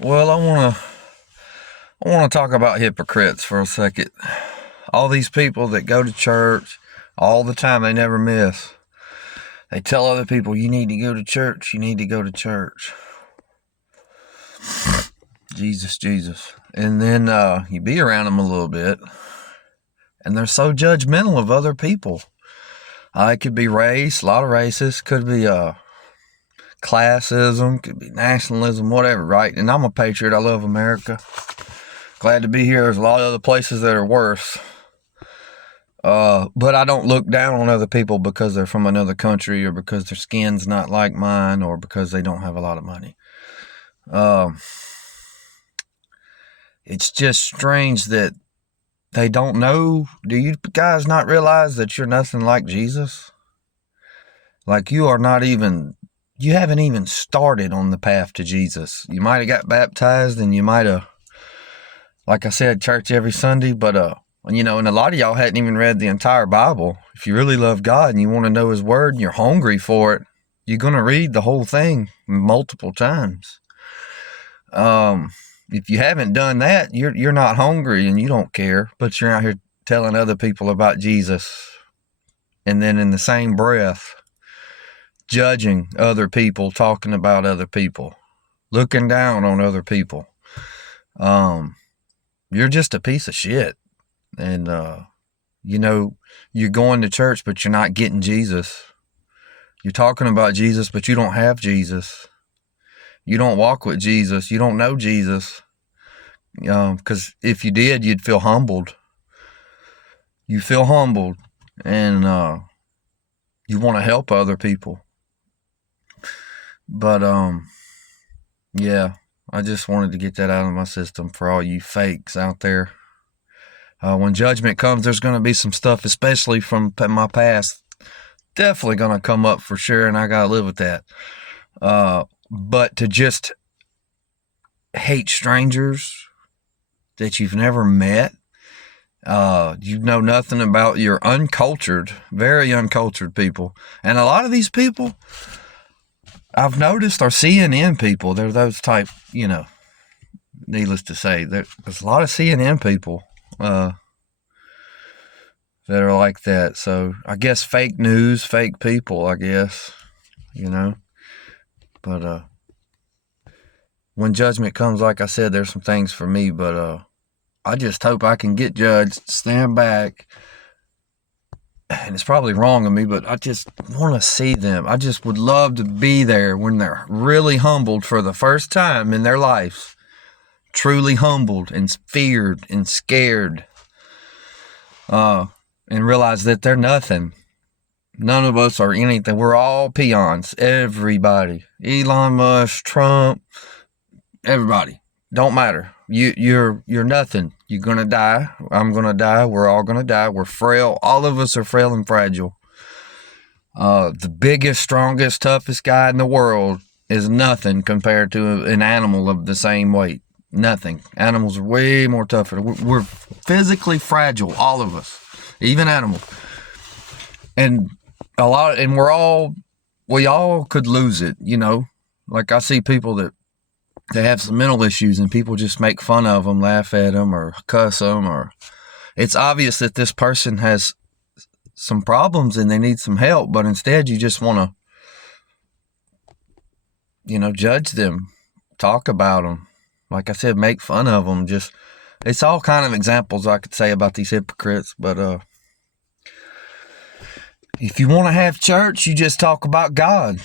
Well, I want to talk about hypocrites for a second. All these people that go to church all the time, they never miss. They tell other people, "You need to go to church. You need to go to church." Jesus, Jesus. And then you be around them a little bit, and they're so judgmental of other people. It could be race, a lot of races. Could be classism, could be nationalism, whatever, right? And I'm a patriot. I love America. Glad to be here. There's a lot of other places that are worse. But I don't look down on other people because they're from another country or because their skin's not like mine or because they don't have a lot of money. It's just strange that they don't know. Do you guys not realize that you're nothing like Jesus? Like you haven't even started on the path to Jesus. You might have got baptized and you might have, like I said, church every Sunday, but and a lot of y'all hadn't even read the entire Bible. If you really love God and you want to know His Word and you're hungry for it, you're going to read the whole thing multiple times. If you haven't done that, you're not hungry and you don't care, but you're out here telling other people about Jesus, and then in the same breath, judging other people, talking about other people, looking down on other people. You're just a piece of shit. And, you're going to church, but you're not getting Jesus. You're talking about Jesus, but you don't have Jesus. You don't walk with Jesus. You don't know Jesus. Because if you did, you'd feel humbled. You feel humbled, and you want to help other people. But, yeah, I just wanted to get that out of my system for all you fakes out there. When judgment comes, there's going to be some stuff, especially from my past, definitely going to come up for sure, and I got to live with that. But to just hate strangers that you've never met, you know nothing about, you're uncultured, very uncultured people. And a lot of these people, I've noticed, are CNN people. They're those type, needless to say, there's a lot of CNN people that are like that. So I guess fake news, fake people, I guess, but when judgment comes, like I said, there's some things for me, but I just hope I can get judged, stand back, and it's probably wrong of me, but I just want to see them. I just would love to be there when they're really humbled for the first time in their lives, truly humbled and feared and scared, and realize that they're nothing. None of us are anything. We're all peons. Everybody. Elon Musk, Trump, everybody. Don't matter. You're nothing. You're gonna die. I'm gonna die. We're all gonna die. We're frail. All of us are frail and fragile. The biggest, strongest, toughest guy in the world is nothing compared to an animal of the same weight. Nothing. Animals are way more tougher. We're physically fragile, all of us, even animals. And we all could lose it, Like I see people that they have some mental issues and people just make fun of them, laugh at them, or cuss them, or it's obvious that this person has some problems and they need some help, but instead you just want to, judge them, talk about them. Like I said, make fun of them. It's all kind of examples I could say about these hypocrites, but if you want to have church, you just talk about God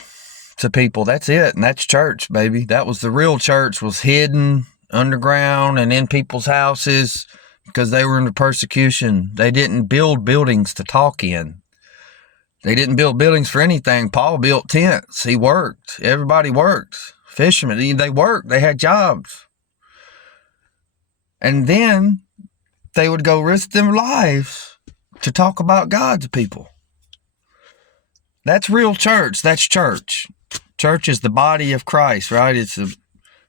to people. That's it. And that's church, baby. That was the real church, was hidden underground and in people's houses because they were under persecution. They didn't build buildings to talk in. They didn't build buildings for anything. Paul built tents. He worked. Everybody worked. Fishermen, they worked. They had jobs. And then they would go risk their lives to talk about God to people. That's real church. That's church. Church is the body of Christ, right? It's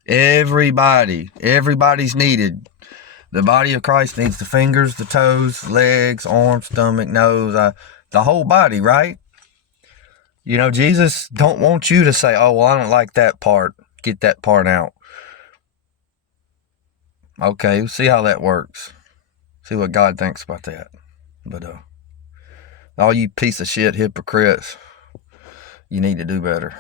everybody. Everybody's needed. The body of Christ needs the fingers, the toes, legs, arms, stomach, nose, the whole body, right? Jesus don't want you to say, "Oh, well, I don't like that part. Get that part out." Okay, we'll see how that works. See what God thinks about that. But all you piece of shit hypocrites, you need to do better.